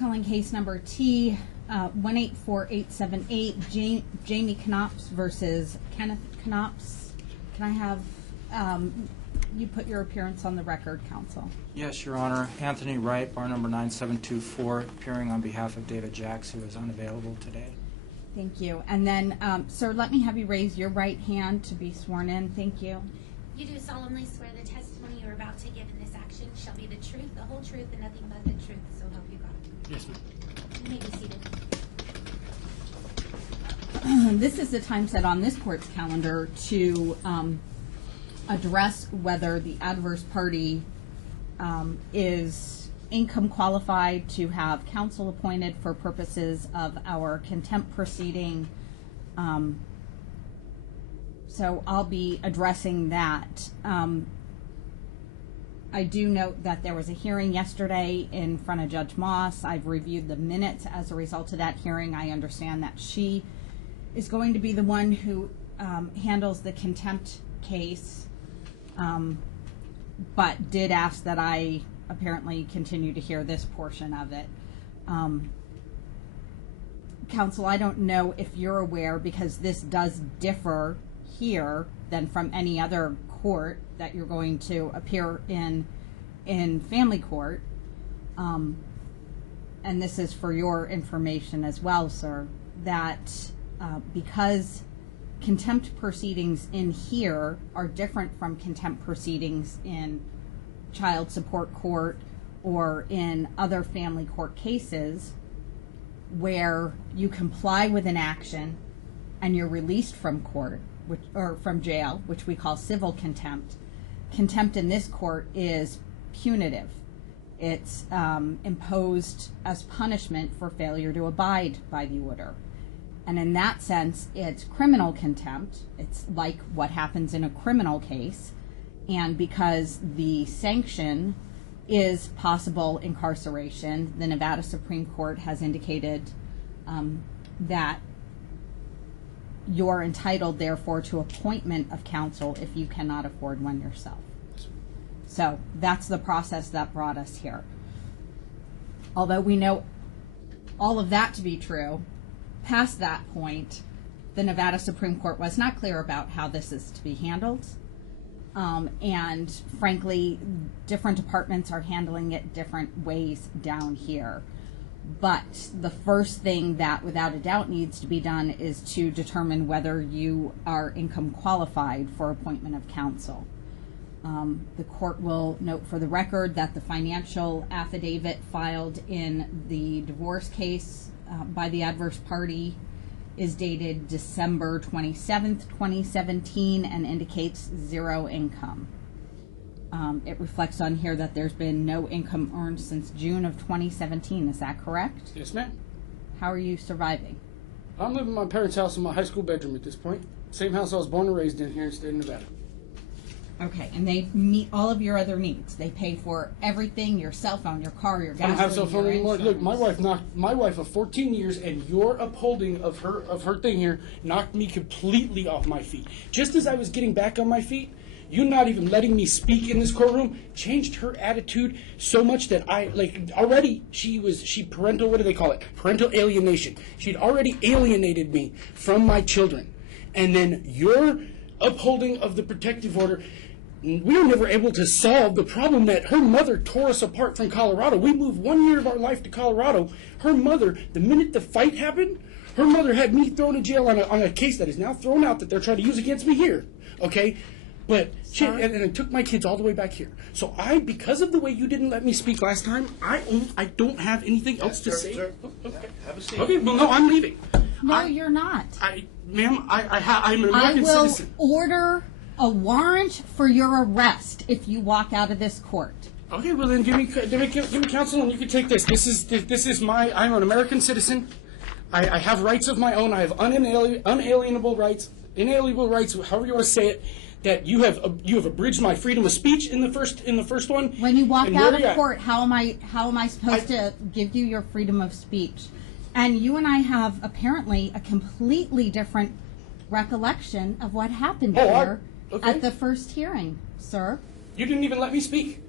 Calling case number T 184878, Jamie Knops versus Kenneth Knops. Can I have you put your appearance on the record, counsel? Yes, Your Honor. Anthony Wright, bar number 9724, appearing on behalf of David Jacks, who is unavailable today. Thank you. And then, sir, let me have you raise your right hand to be sworn in. Thank you. You do solemnly swear the testimony you are about to give in this action shall be the truth, the whole truth, and nothing but the truth, so help you God. Yes, ma'am. You may be seated. This is the time set on this court's calendar to address whether the adverse party is income qualified to have counsel appointed for purposes of our contempt proceeding. So I'll be addressing that. I do note that there was a hearing yesterday in front of Judge Moss. I've reviewed the minutes as a result of that hearing. I understand that she is going to be the one who handles the contempt case, but did ask that I apparently continue to hear this portion of it. Counsel, I don't know if you're aware, because this does differ here than from any other court that you're going to appear in family court, and this is for your information as well, sir, that because contempt proceedings in here are different from contempt proceedings in child support court or in other family court cases where you comply with an action and you're released from court, or from jail, which we call civil contempt. Contempt in this court is punitive. It's imposed as punishment for failure to abide by the order. And in that sense, it's criminal contempt. It's like what happens in a criminal case. And because the sanction is possible incarceration, the Nevada Supreme Court has indicated that you're entitled, therefore, to appointment of counsel if you cannot afford one yourself. So that's the process that brought us here. Although we know all of that to be true, past that point, the Nevada Supreme Court was not clear about how this is to be handled. And frankly, different departments are handling it different ways down here. But the first thing that without a doubt needs to be done is to determine whether you are income qualified for appointment of counsel. The court will note for the record that the financial affidavit filed in the divorce case by the adverse party is dated December 27th, 2017, and indicates zero income. It reflects on here that there's been no income earned since June of 2017. Is that correct? Yes, ma'am. How are you surviving? I'm living in my parents' house in my high school bedroom at this point. Same house I was born and raised in here in the state of Nevada. Okay, and they meet all of your other needs. They pay for everything, your cell phone, your car, your gas. I don't have cell phone anymore. Insurance. Look, my wife of 14 years, and your upholding of her thing here knocked me completely off my feet. Just as I was getting back on my feet, you not even letting me speak in this courtroom changed her attitude so much that already she parental, what do they call it? Parental alienation. She'd already alienated me from my children. And then your upholding of the protective order, we were never able to solve the problem that her mother tore us apart from Colorado. We moved 1 year of our life to Colorado. Her mother, the minute the fight happened, her mother had me thrown in jail on a case that is now thrown out that they're trying to use against me here. Okay? But and it took my kids all the way back here. So because of the way you didn't let me speak last time, I don't have anything else to say. Sir. Okay. Have a seat. Okay, well, no, I'm leaving. No, you're not. Ma'am, I'm an American citizen. I will order a warrant for your arrest if you walk out of this court. Okay, well then give me counsel and you can take this. This is I'm an American citizen. I have rights of my own. I have unalienable rights, inalienable rights, however you want to say it. That you have abridged my freedom of speech in the first one. When you walk out of court, how am I supposed to give you your freedom of speech? And you and I have apparently a completely different recollection of what happened here at the first hearing, sir. You didn't even let me speak.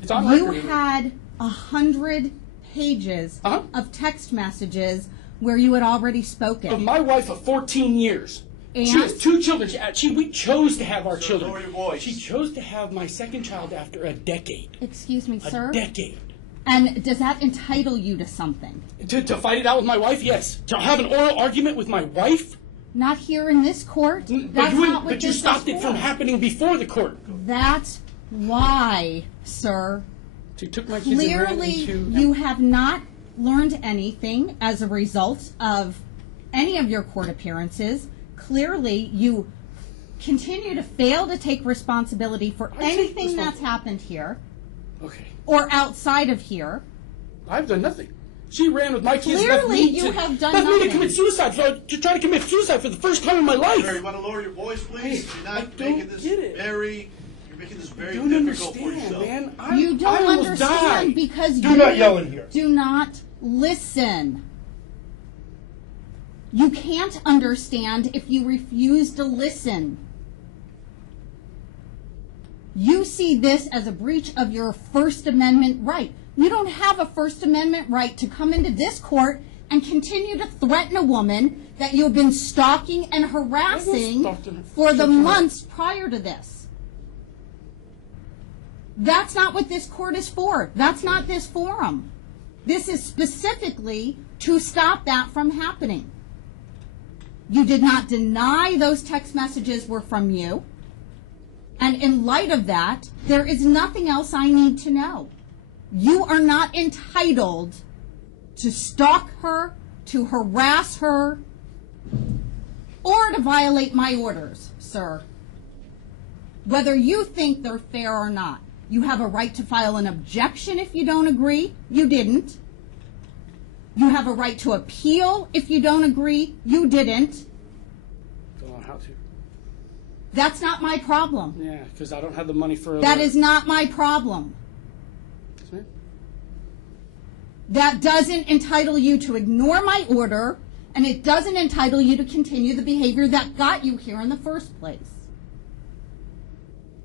It's on You record. had 100 pages Uh-huh. of text messages where you had already spoken. Of my wife of 14 years. And? She has 2 children. We chose to have our Sir, children. lower your voice. She chose to have my second child after a decade. Excuse me, sir? A decade. And does that entitle you to something? To fight it out with my wife, yes. To have an oral argument with my wife? Not here in this court. But you stopped it from happening before the court. That's why, sir. She took my kids and ran Clearly, into... you have not learned anything as a result of any of your court appearances. Clearly, you continue to fail to take responsibility for anything that's happened here Okay. or outside of here. I've done nothing. She ran with my kids. Clearly, you have done left me nothing. to commit suicide. To try to commit suicide for the first time in my life. Sir, you want to lower your voice, please? You're I not don't making this get it. You're making this very I don't difficult for understand, yourself. man. You I don't almost understand died. because Do you not yell in here. do not listen. You can't understand if you refuse to listen. You see this as a breach of your First Amendment right. You don't have a First Amendment right to come into this court and continue to threaten a woman that you have been stalking and harassing stalking her. for the Shut your mouth. months prior to this. That's not what this court is for. That's not this forum. This is specifically to stop that from happening. You did not deny those text messages were from you. And in light of that, there is nothing else I need to know. You are not entitled to stalk her, to harass her, or to violate my orders, sir. Whether you think they're fair or not. You have a right to file an objection if you don't agree. You didn't. You have a right to appeal if you don't agree. You didn't. Don't know how to. That's not my problem. Yeah, because I don't have the money for a That lawyer. is not my problem. Yes, ma'am. That doesn't entitle you to ignore my order, and it doesn't entitle you to continue the behavior that got you here in the first place.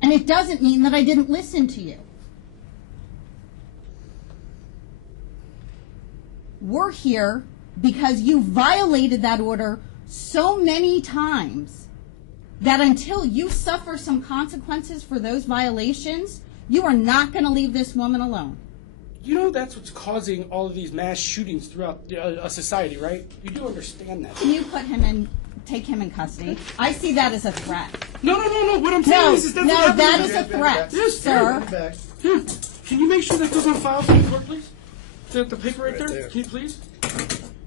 And it doesn't mean that I didn't listen to you. We're here because you violated that order so many times that until you suffer some consequences for those violations, you are not going to leave this woman alone. You know that's what's causing all of these mass shootings throughout a society, right? You do understand that. Can you take him in custody? I see that as a threat. No. What I'm saying is that's what that happened. is a threat, Yes, sir. Back. Here, can you make sure that goes on file for the court, please? The paper right there? there. Can you please?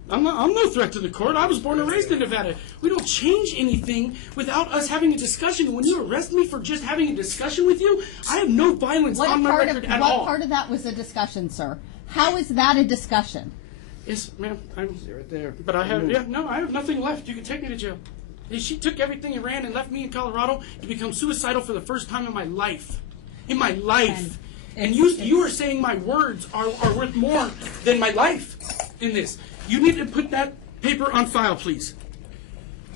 I'm no threat to the court. I was born and raised in Nevada. We don't change anything without us having a discussion. When you arrest me for just having a discussion with you, I have no violence on my record at all. What part of that was a discussion, sir? How is that a discussion? Yes, ma'am. I'm Right there. But I have, I have nothing left. You can take me to jail. She took everything and ran and left me in Colorado to become suicidal for the first time in my life. In my life. And you are saying my words are worth more than my life in this. You need to put that paper on file, please.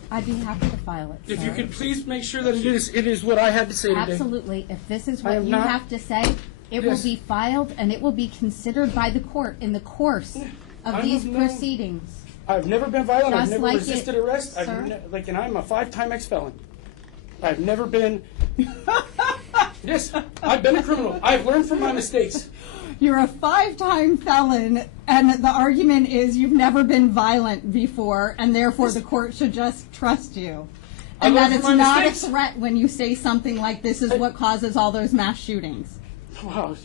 I'd be happy to file it, If sir. you could please make sure that it is what I had to say today. Absolutely. If this is I what am you not- have to say, it will Yes. be filed and it will be considered by the court in the course of I these have no- proceedings. I've never been violent. I've Just never like resisted it, arrest. sir. And I'm a 5-time ex-felon. I've never been... Yes, I've been a criminal. I've learned from my mistakes. You're a 5-time felon, and the argument is you've never been violent before, and therefore the court should just trust you. I And that learned it's from my not mistakes. a threat when you say something like this is what causes all those mass shootings. Wow,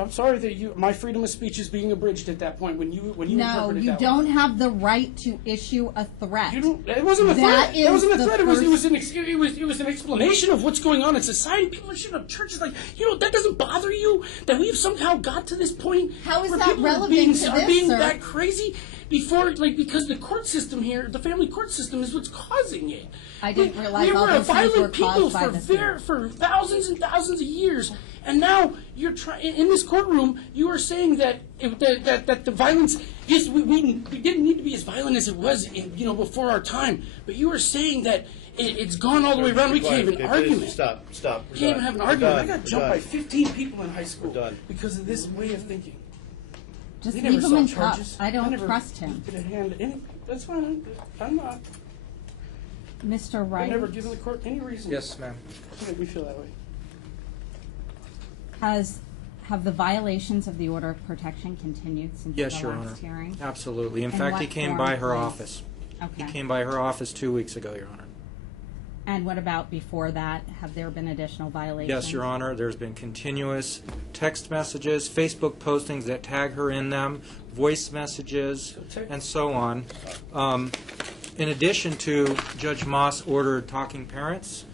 I'm sorry that my freedom of speech is being abridged at that point when you No, interpret it you that don't way. have the right to issue a threat. It wasn't a That threat. is It wasn't a the threat. It first- was an explanation of what's going on in society. People are shooting up churches. Like, that doesn't bother you that we've somehow got to this point. How is where that people relevant to are this, being sir? that crazy because the court system here, the family court system, is what's causing it. I didn't realize we all were those things violent were people caused by the for thousands and thousands of years, and now you're trying in this courtroom. You are saying that that the violence. Yes, we didn't need to be as violent as it was, before our time. But you are saying that it's gone all the way around. We can't even argue. Stop. We can't even have an argument. I got jumped by We're 15 people in high school We're done. because of this way of thinking. Just He leave never him saw in charges. cuffs. I don't never trust him. did a hand any. That's fine. I'm not. Mr. I've Wright, never given the court any reason. Yes, ma'am. To make me feel that way. have the violations of the order of protection continued since Yes, the Your last Honor. hearing? Absolutely. In In fact, what he came form, by her please? office. He Okay. came by her office 2 weeks ago, Your Honor. And what about before that? Have there been additional violations? Yes, Your Honor. There's been continuous text messages, Facebook postings that tag her in them, voice messages, and so on. In addition to Judge Moss ordered talking parents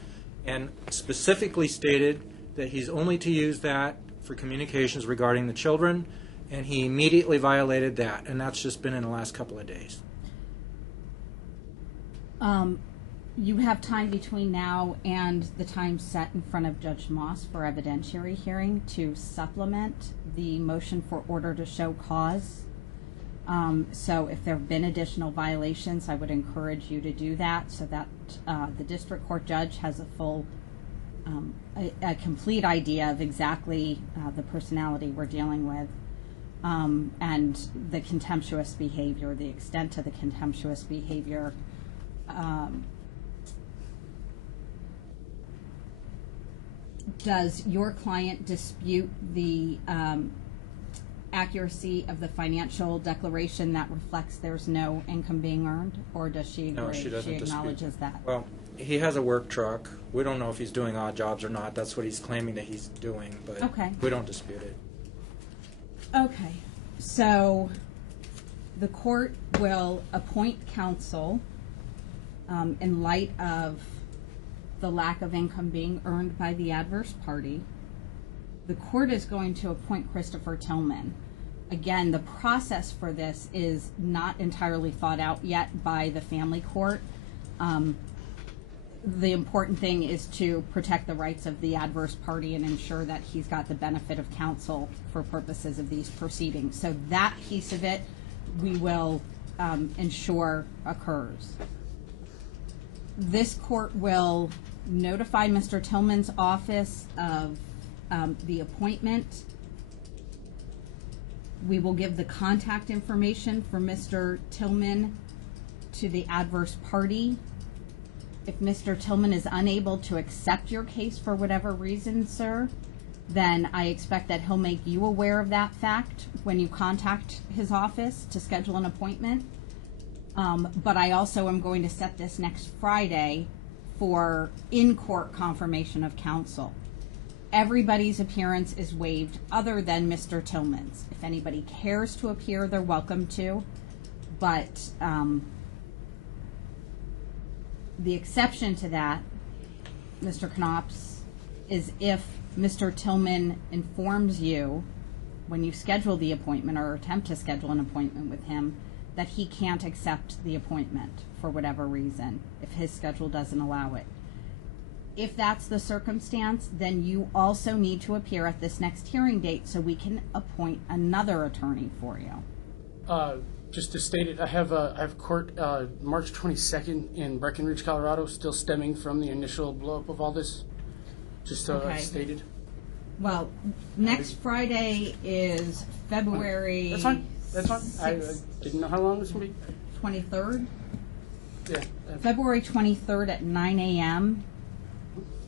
and specifically stated that he's only to use that for communications regarding the children, and he immediately violated that, and that's just been in the last couple of days. You have time between now and the time set in front of Judge Moss for evidentiary hearing to supplement the motion for order to show cause. So if there have been additional violations, I would encourage you to do that so that the district court judge has a full, a complete idea of exactly the personality we're dealing with, and the contemptuous behavior, the extent to the contemptuous behavior. Does your client dispute the accuracy of the financial declaration that reflects there's no income being earned, or does she agree? No, she doesn't dispute. Acknowledges that. Well, he has a work truck. We don't know if he's doing odd jobs or not. That's what he's claiming that he's doing, but Okay. we don't dispute it. Okay, so the court will appoint counsel in light of the lack of income being earned by the adverse party. The court is going to appoint Christopher Tillman. Again, the process for this is not entirely thought out yet by the family court. The important thing is to protect the rights of the adverse party and ensure that he's got the benefit of counsel for purposes of these proceedings. So that piece of it we will ensure occurs. This court will notify Mr. Tillman's office of the appointment. We will give the contact information for Mr. Tillman to the adverse party. If Mr. Tillman is unable to accept your case for whatever reason, sir, then I expect that he'll make you aware of that fact when you contact his office to schedule an appointment. But I also am going to set this next Friday for in-court confirmation of counsel. Everybody's appearance is waived other than Mr. Tillman's. If anybody cares to appear, they're welcome to. But the exception to that, Mr. Knops, is if Mr. Tillman informs you when you schedule the appointment or attempt to schedule an appointment with him that he can't accept the appointment for whatever reason, if his schedule doesn't allow it. If that's the circumstance, then you also need to appear at this next hearing date so we can appoint another attorney for you. Just to state it, I have court March 22nd in Breckenridge, Colorado, still stemming from the initial blow-up of all this. Just Okay. stated. Well, next Friday is February. That's fine. That's fine. I didn't know how long this would be. 23rd. Yeah. February 23rd at 9 a.m.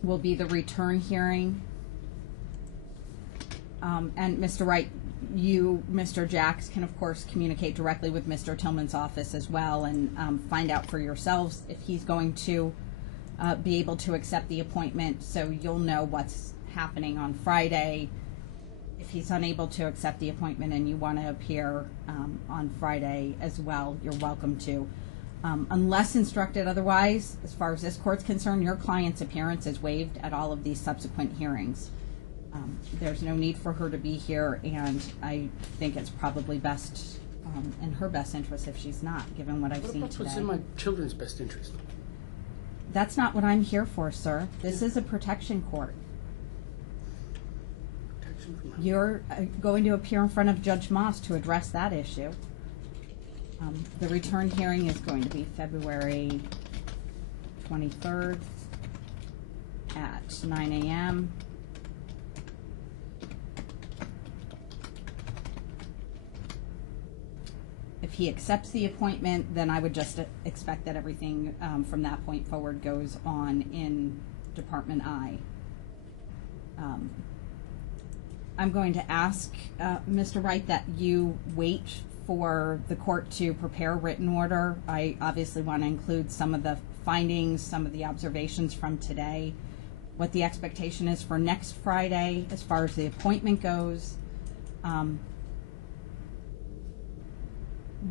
will be the return hearing. And Mr. Wright, you, Mr. Jacks, can of course communicate directly with Mr. Tillman's office as well and find out for yourselves if he's going to be able to accept the appointment, so you'll know what's happening on Friday. If he's unable to accept the appointment and you want to appear on Friday as well, you're welcome to. Unless instructed otherwise, as far as this court's concerned, your client's appearance is waived at all of these subsequent hearings. There's no need for her to be here, and I think it's probably best in her best interest if she's not, given what I've seen What's today. in my children's best interest? That's not what I'm here for, sir. This is a protection court. Protection from You're going to appear in front of Judge Moss to address that issue. The return hearing is going to be February 23rd at 9 a.m. he accepts the appointment, then I would just expect that everything from that point forward goes on in Department I. I'm going to ask Mr. Wright that you wait for the court to prepare a written order. I obviously want to include some of the findings, some of the observations from today, what the expectation is for next Friday as far as the appointment goes.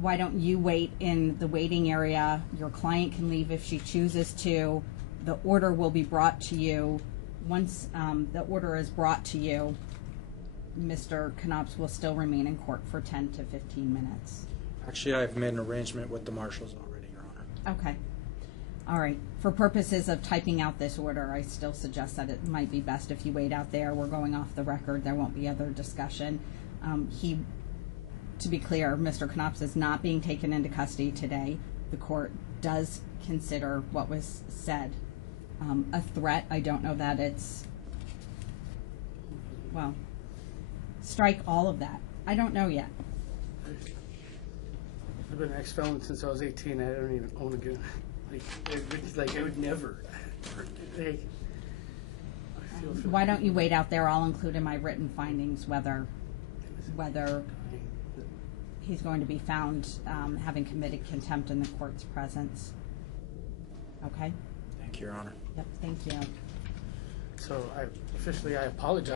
Why don't you wait in the waiting area? Your client can leave if she chooses to. The order will be brought to you. Once the order is brought to you, Mr. Knops will still remain in court for 10 to 15 minutes. Actually, I've made an arrangement with the marshals already, Your Honor. Okay. All right. For purposes of typing out this order, I still suggest that it might be best if you wait out there. We're going off the record. There won't be other discussion. To be clear, Mr. Knops is not being taken into custody today. The court does consider what was said a threat. I don't know that it's, well, strike all of that. I don't know yet. I've been an ex-felon since I was 18. I don't even own a gun. I would never. Why don't you wait out there? I'll include in my written findings whether he's going to be found having committed contempt in the court's presence. Okay? Thank you, Your Honor. Yep, thank you. So I apologize.